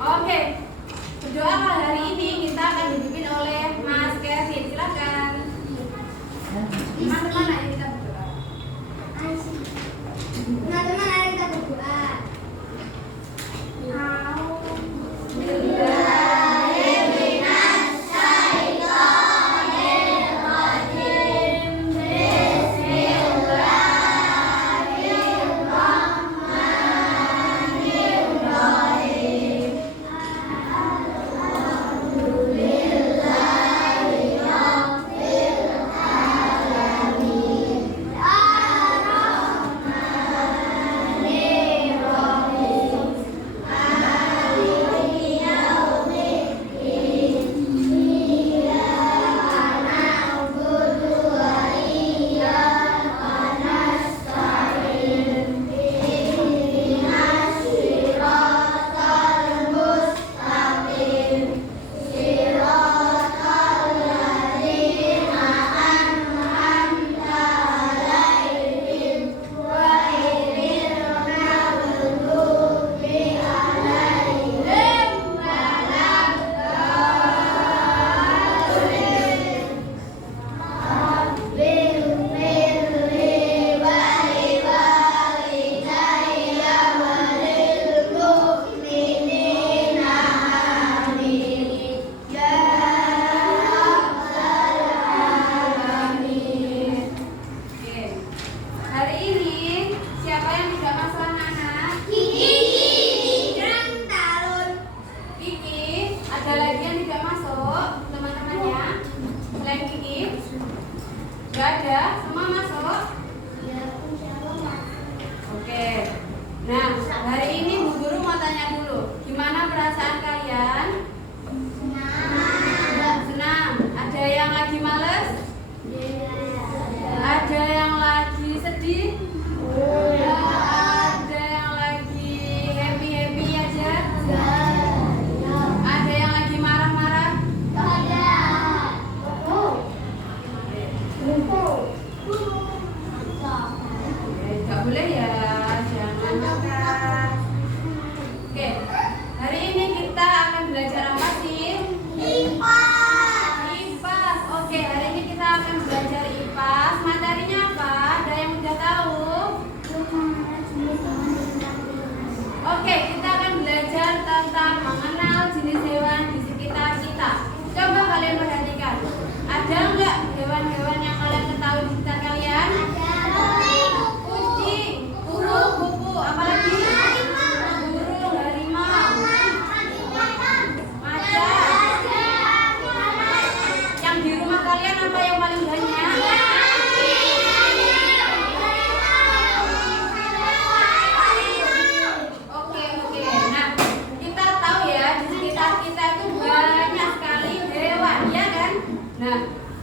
Oke, berdoa hari ini kita akan dipimpin oleh Mas Kevin. Silakan. Teman-teman, ayo kita berdoa. Teman-teman, ayo kita berdoa.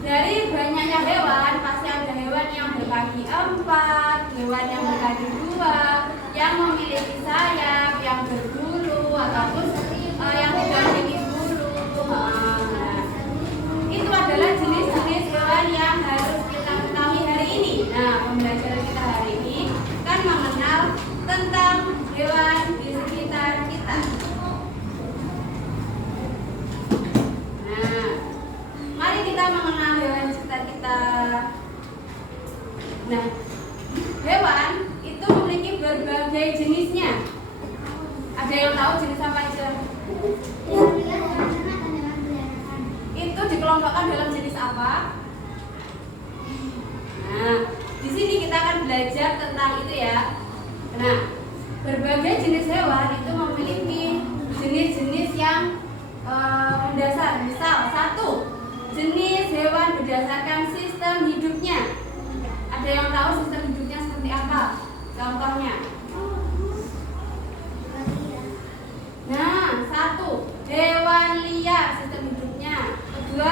Dari banyaknya hewan, pasti ada hewan yang berkaki 4, hewan yang berkaki 2, yang memiliki sayap, yang berbulu, ataupun yang tidak memiliki bulu. Nah, itu adalah jenis-jenis hewan yang harus kita ketahui hari ini. Nah, pembelajaran kita hari ini kan mengenal tentang hewan di sekitar kita. Mari kita mengenal hewan di sekitar kita. Nah, hewan itu memiliki berbagai jenisnya. Ada yang tahu jenis apa aja? Itu dikelompokkan dalam jenis apa? Nah, di sini kita akan belajar tentang itu ya. Nah, berbagai jenis hewan itu memiliki jenis-jenis yang mendasar. Misal, 1. Jenis hewan berdasarkan sistem hidupnya. Ada yang tahu sistem hidupnya seperti apa? Contohnya. Nah, 1. Hewan liar sistem hidupnya. 2.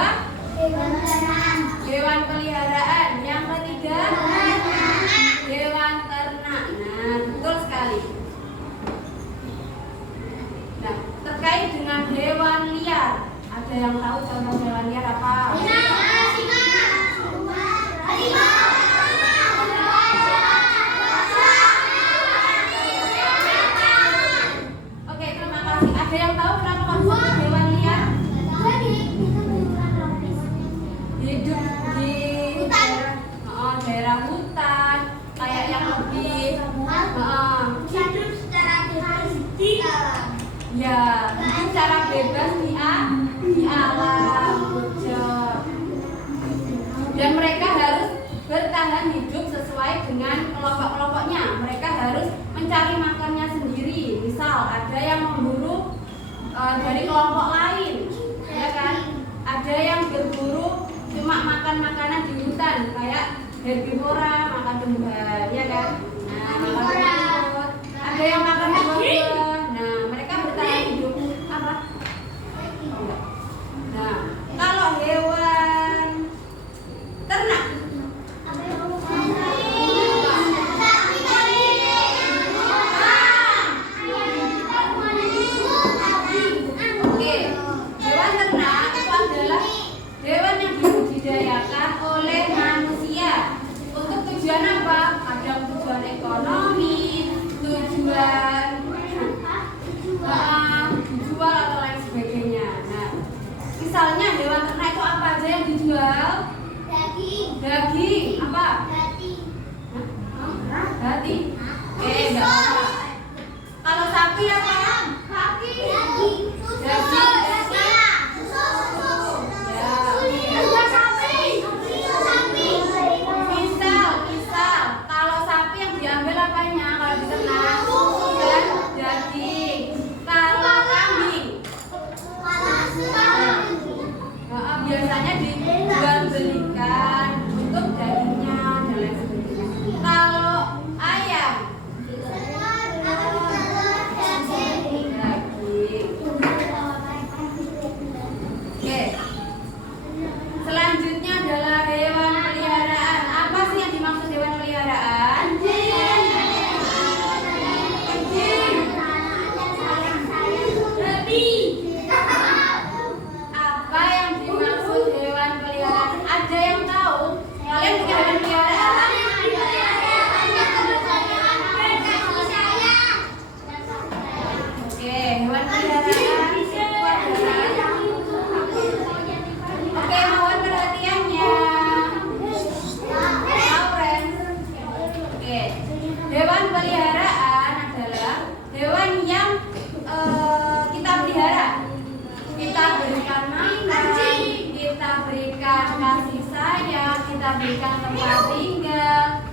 Hewan peliharaan. Yang ketiga, hewan ternak. Nah, betul sekali. Nah, terkait dengan hewan liar, ada yang tahu contoh hewan liar apa? Dan mereka harus bertahan hidup sesuai dengan kelompok-kelompoknya. Mereka harus mencari makannya sendiri. Misal ada yang memburu dari kelompok lain, ya kan? Ada yang berburu cuma makan makanan di hutan kayak herbivora, makan tumbuhan, ya kan? Nah, makan rumput. Ada yang makan buah. Nah, mereka bertahan hidup apa? Nah, kalau hewan ternak hewan yang dibudidayakan oleh manusia untuk tujuan apa? Ada tujuan ekonomi, tujuan dijual atau lain sebagainya. Nah, misalnya hewan ternak itu apa aja yang dijual? Daging. Apa? Hati. Enggak apa-apa. Kalau sapi apa? Daging. Misal kalau sapi yang diambil apanya? Kalau di ternak dan daging. Kalau kambing biasanya dijual belikan untuk dagingnya dan lain sebagainya. Kalau ayam daging. Oke. Selanjutnya adalah hewan peliharaan. Apa sih yang dimaksud hewan peliharaan? Apa yang dimaksud hewan peliharaan? Ada yang tahu? Kalian punya hewan peliharaan? Oke, hewan peliharaan itu adalah oke, mohon perhatiannya. Lauren. Oke, hewan peliharaan adalah hewan yang kita pelihara. Kita berikan makan, kita berikan kasih sayang, kita berikan tempat tinggal,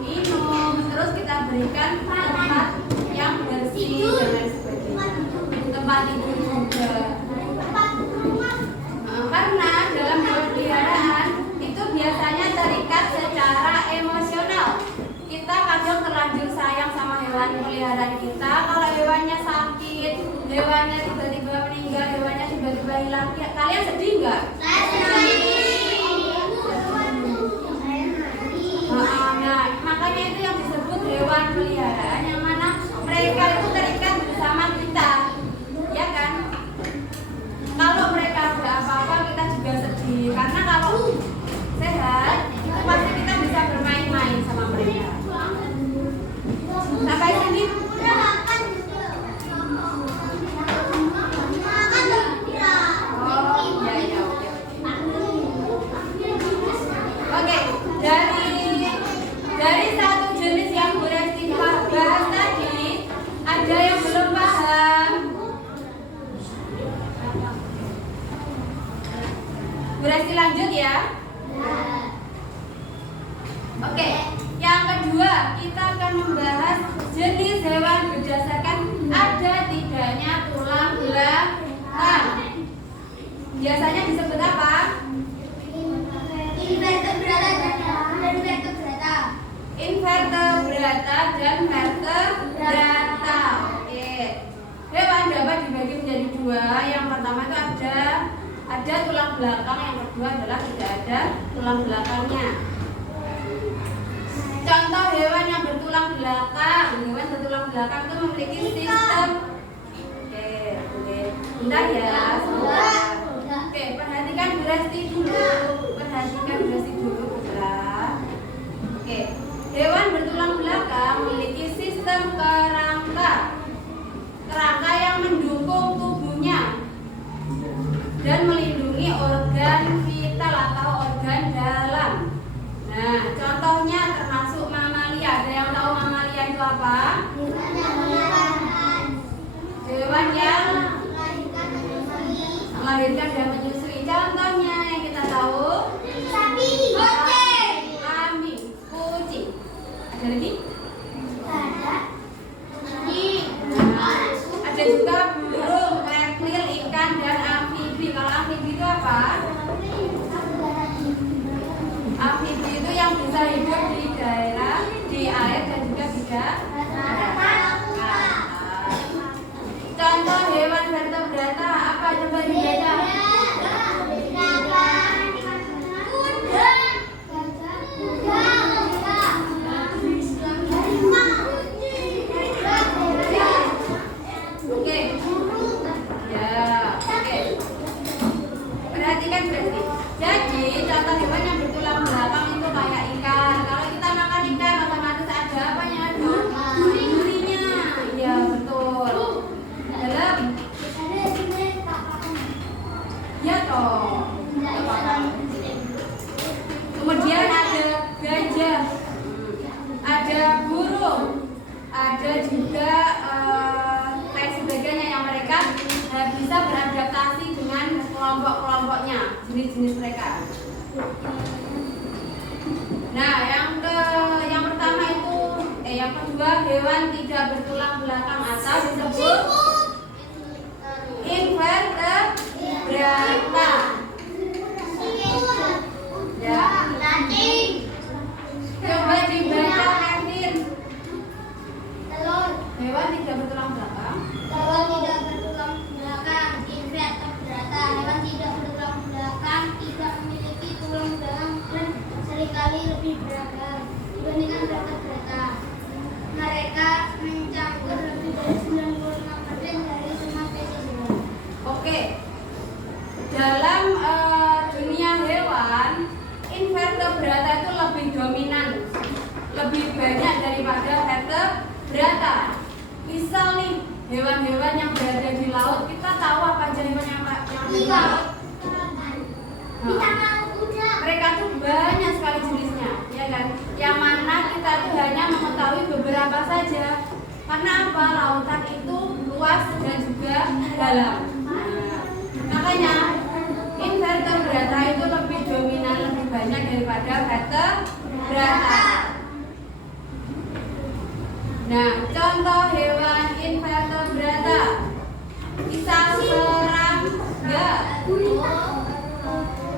minum, terus kita berikan tempat yang bersih dan lain sebagainya. Tempat tidur juga. Karena dalam hewan peliharaan itu biasanya terikat secara emosional. Kita kadang terlanjur sayang sama hewan peliharaan kita. Kalau hewannya sakit, hewannya tiba-tiba meninggal, hewannya tiba-tiba hilang, ya, kalian sedih nggak? Nah, makanya itu yang disebut hewan peliharaan, yang mana mereka itu terikat bersama kita, ya kan? Kalau mereka ada apa-apa kita juga sedih, karena kalau sehat itu pasti kita bisa bermain-main sama mereka. Sampai sini. Oh iya, oke. Oke, dari satu jenis yang Bu Resti bahas tadi, ada yang belum paham? Bu Resti lanjut ya. Oke, yang kedua kita akan membahas jenis hewan berdasarkan ada tidaknya tulang belakang. Biasanya disebut apa? Invertebrata dan vertebrata. Oke. Hewan dapat dibagi menjadi dua. Yang pertama itu ada tulang belakang, yang kedua adalah tidak ada tulang belakangnya. Contoh hewan yang bertulang belakang. Hewan bertulang belakang itu memiliki sistem. Oke. Bentar ya, sebentar. Oke, perhatikan Bu Resti dulu. Oke. Hewan bertulang belakang memiliki sistem kerangka yang mendukung tubuhnya dan melindungi organ vital atau organ dalam. Nah, contohnya termasuk mamalia. Ada yang tahu mamalia itu apa? Hewan yang melahirkan dan menyusui. Contohnya yang kita tahu, sapi. bisa hidup di daerah, di air dan juga tidak darat. Contoh hewan vertebrata apa coba dibaca? Oke. Ya, oke. Perhatikan berarti. Jadi contoh hewan yang bertulang belakang itu kayak ikan. Kalau kita makan ikan otomatis ada apa yang ada? Durinya. Iya betul. Dalam. Ya toh. Kemudian ada gajah, ada burung, ada juga lain sebagainya yang mereka bisa beradaptasi dengan kelompok-kelompoknya, jenis-jenis mereka. Nah, yang pertama itu, yang kedua hewan tidak bertulang belakang atau disebut invertebrata. Ya. Coba dibaca Kevin. Hewan tidak bertulang belakang. Hewan tidak bertulang belakang, invertebrata. Hewan tidak bertulang belakang tidak memiliki tulang belakang dan seringkali lebih beragam dibandingkan vertebrata. Mereka mencakup lebih dari 95% dari semua spesies hewan. Oke. Dalam dunia hewan, invertebrata itu lebih dominan, lebih banyak daripada vertebrata. Misal nih, hewan-hewan yang berada di laut, kita tahu apa aja hewan yang ada di laut? Mereka tuh banyak sekali jenisnya, ya kan? Yang mana kita tuh hanya mengetahui beberapa saja. Karena apa? Lautan itu luas dan juga dalam. Makanya invertebrata itu lebih dominan, lebih banyak daripada vertebrata. Nah, contoh hewan invertebrata. Bisa serangga,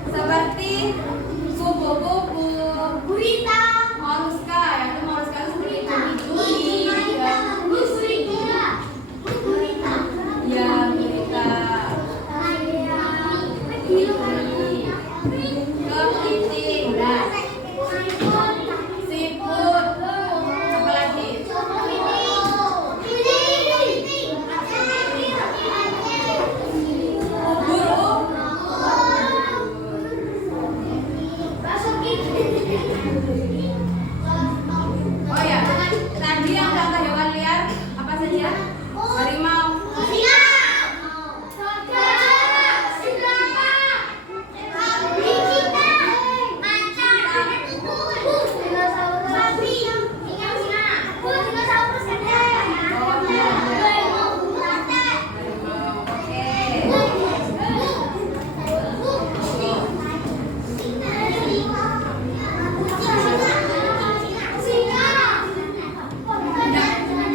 seperti kupu-kupu, Gurita, moluska, yaitu moluska itu seperti cumi-cumi, ya gurita, kepiting, nah, siput, apa lagi? Burung. Oh ya, tadi yang contoh hewan liar apa saja? Harimau, harimau, oke.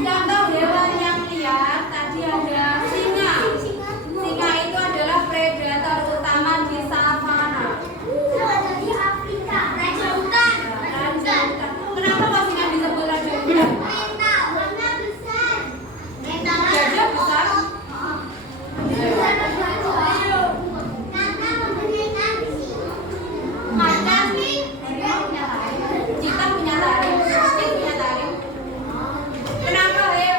Contoh hewan yang liar tadi ada singa. Singa itu adalah predator utama di savana. Raja hutan. Kenapa kok singa disebut raja hutan? Gajah besar. Macan, harimau punya taring, citah punya taring, kucing punya taring. Kenapa ya?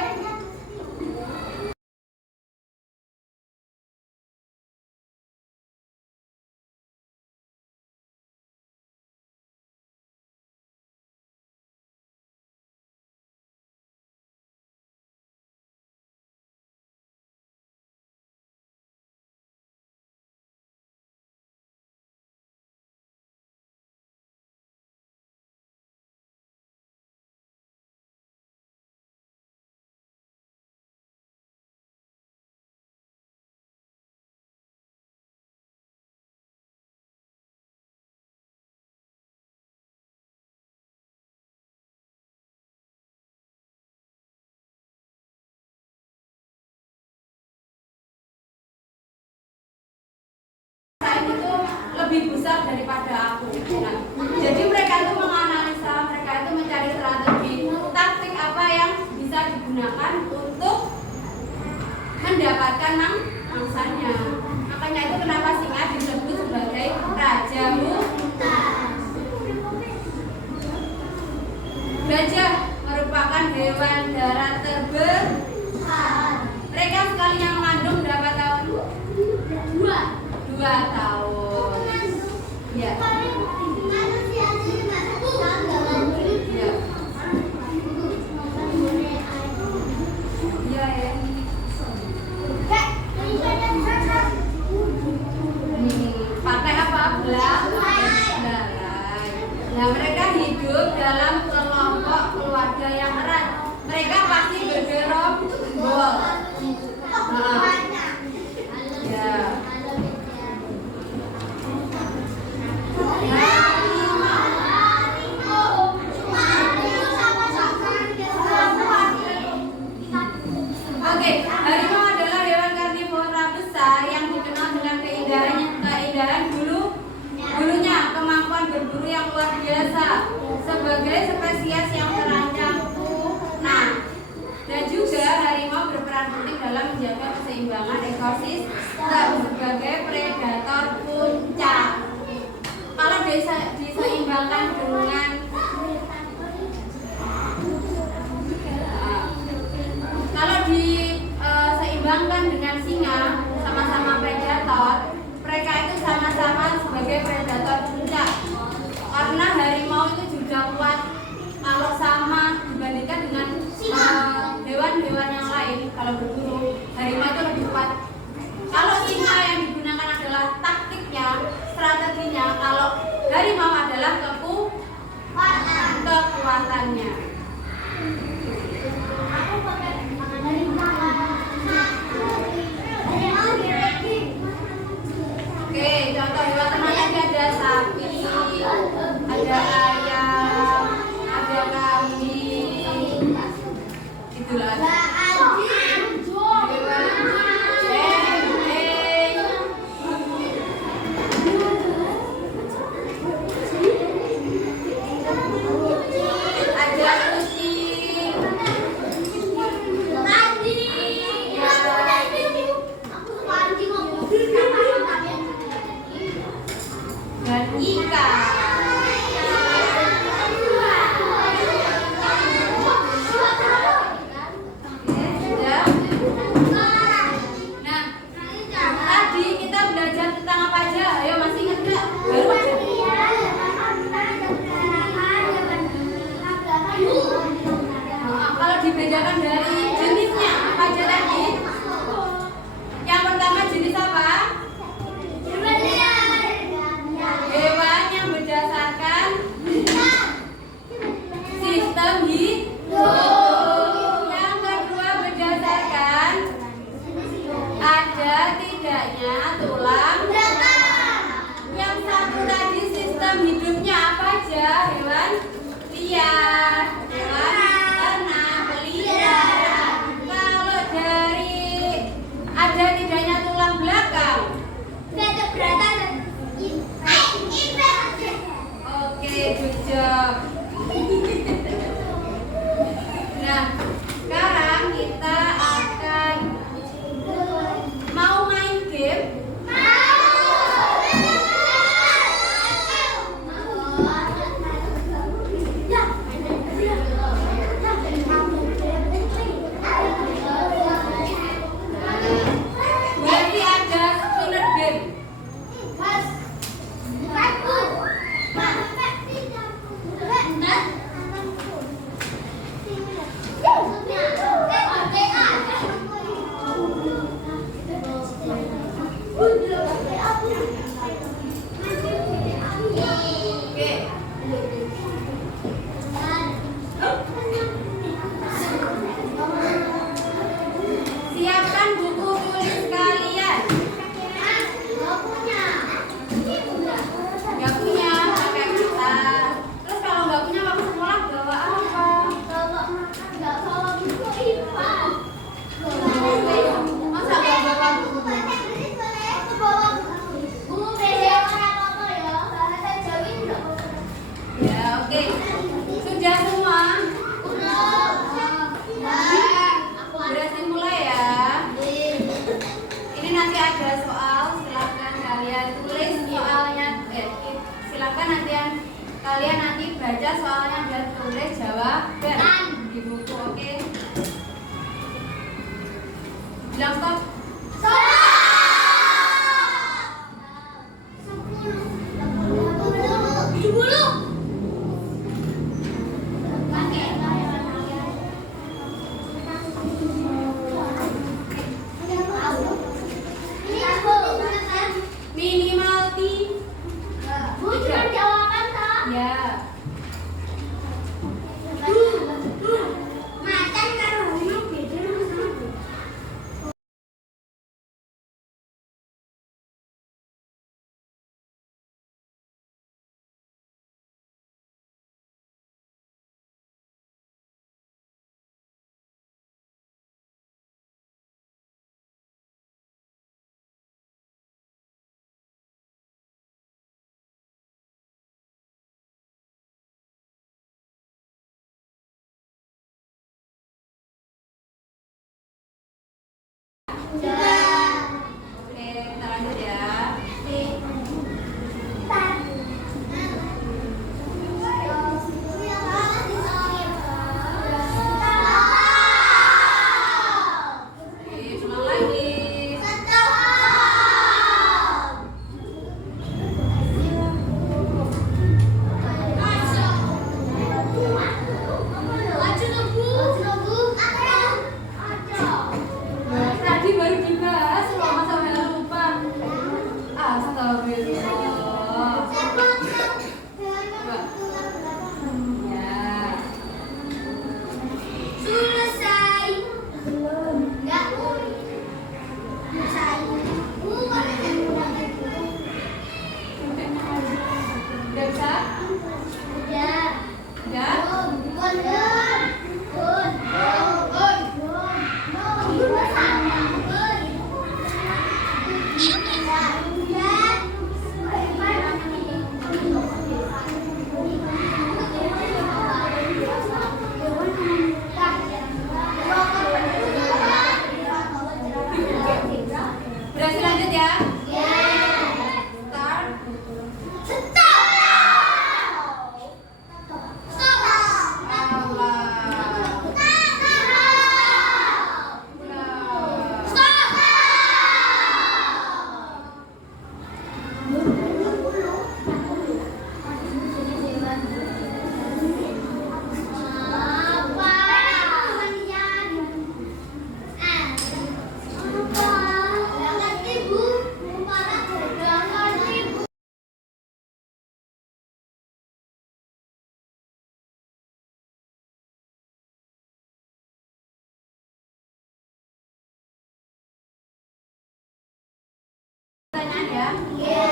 Lain itu lebih besar daripada aku. Nah, jadi mereka itu menganalisa digunakan untuk mendapatkan mangsanya. Makanya itu kenapa singa disebut sebagai raja hutan. Gajah merupakan hewan darat terbesar. Mereka sekalinya mengandung berapa tahun? 2 tahun. Ya. Pakai apa? Belai. Nah, mereka hidup dalam kelompok keluarga yang erat. Mereka pasti bergerombol. Ya. Oke, harimau adalah hewan karnivora besar yang dikenal dengan keindahan bulunya, kemampuan berburu yang luar biasa, sebagai spesies yang terancam punah. Dan juga harimau berperan penting dalam menjaga keseimbangan ekosistem sebagai predator puncak. Kalau diseimbangkan dengan diseimbangkan dengan singa, sama-sama predator, mereka itu sama-sama sebagai predator puncak. Karena harimau itu juga kuat kalau sama dibandingkan dengan hewan-hewan yang lain. Kalau berburu, harimau itu lebih kuat. Kalau singa yang digunakan adalah taktiknya, strateginya. Kalau harimau adalah kekuatannya. Oke, contoh hewan ternak ada sapi, ada ayam, ada kambing, itulah. Dan ikan. Nah, tadi kita belajar tentang apa aja? Ayo, masih ingat nggak? Baru aja. Kalau dibedakan dari jenisnya apa aja tadi? Yang pertama jenis apa? Hewan yang berdasarkan sistem hidup. Yang kedua berdasarkan ada tidaknya tulang belakang. Yang satu tadi sistem hidupnya apa aja? Hewan liar, hewan ternak, peliharaan. Kalau dari ada tidaknya tulang belakang, oke, good job. Nah, sekarang kita akan mau main game. Berarti ada spinner game. Silakan kalian nanti baca soalnya dan tulis jawaban di buku, oke? Bilang stop. Minimal ya. Oke, kita lanjut ya. Oke, ulang lagi. Tadi baru dibahas loh, masa udah lupa. Astagfirullah. Ya. Selesai. Enggak. Selesai. Udah bisa? Udah. Udah? Berhasil lanjut ya? Start. Pertanyaan ya?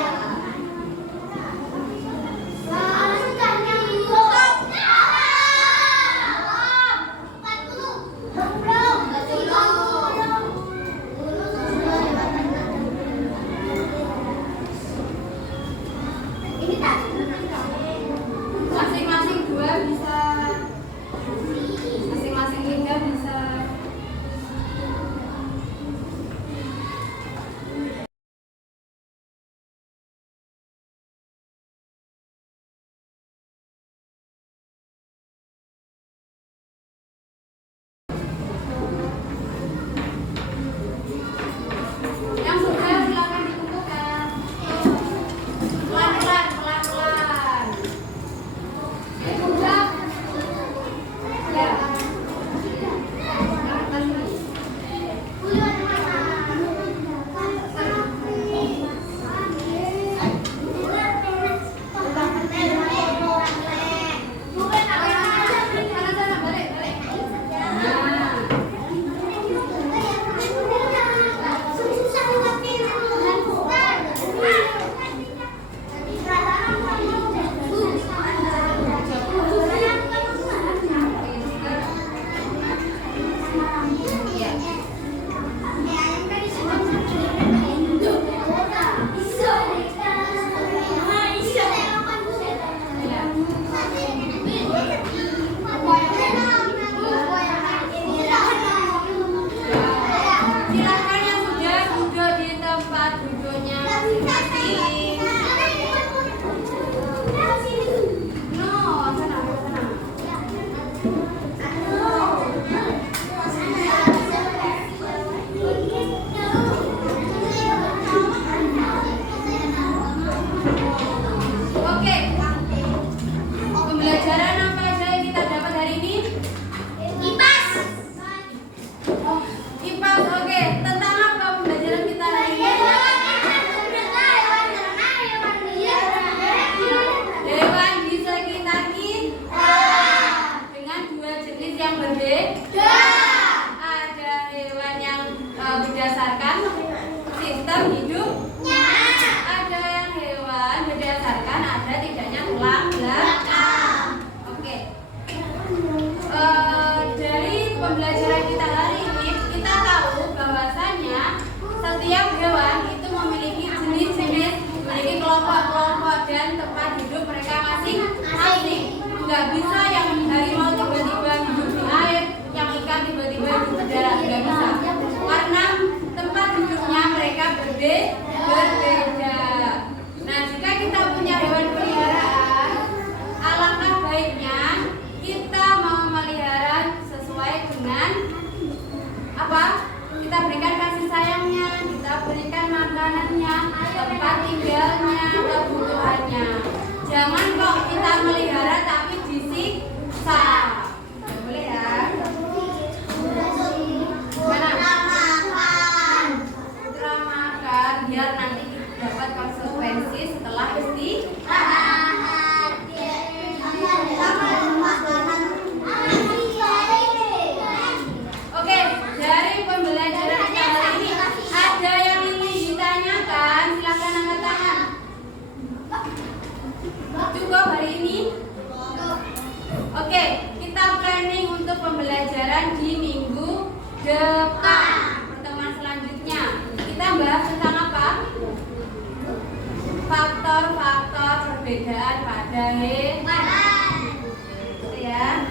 Masing-masing 2 bisa. Masing-masing 3 bisa. Yang sudah silakan dikumpulkan. Pelan-pelan. Sudah? Ya. tidaknya tulang belakang. Oke. Dari pembelajaran kita hari ini kita tahu bahwasanya setiap hewan itu memiliki jenis-jenis, memiliki kelompok-kelompok dan tempat hidup mereka masing-masing. Nggak bisa yang harimau tiba-tiba hidup di air, yang ikan tiba-tiba hidup di darat, nggak bisa. Karena tempat hidupnya mereka berbeda. Nah, jika kita punya hewan peliharaan, alangkah baiknya kita memelihara sesuai dengan apa? Kita berikan kasih sayangnya, kita berikan makanannya, tempat tinggalnya, kebutuhannya. Jangan kok kita melihara tapi disiksa. Nggak boleh ya. Setelah makan biar nanti dapat konsekuensi setelah istirahat. Oke, dari pembelajaran kita hari ini ada yang ingin ditanyakan? Silakan angkat tangan. Cukup hari ini? Oke, kita planning untuk pembelajaran di minggu depan. Pertemuan selanjutnya kita bahas tentang apa? Faktor-faktor perbedaan pada hewan. Gitu ya.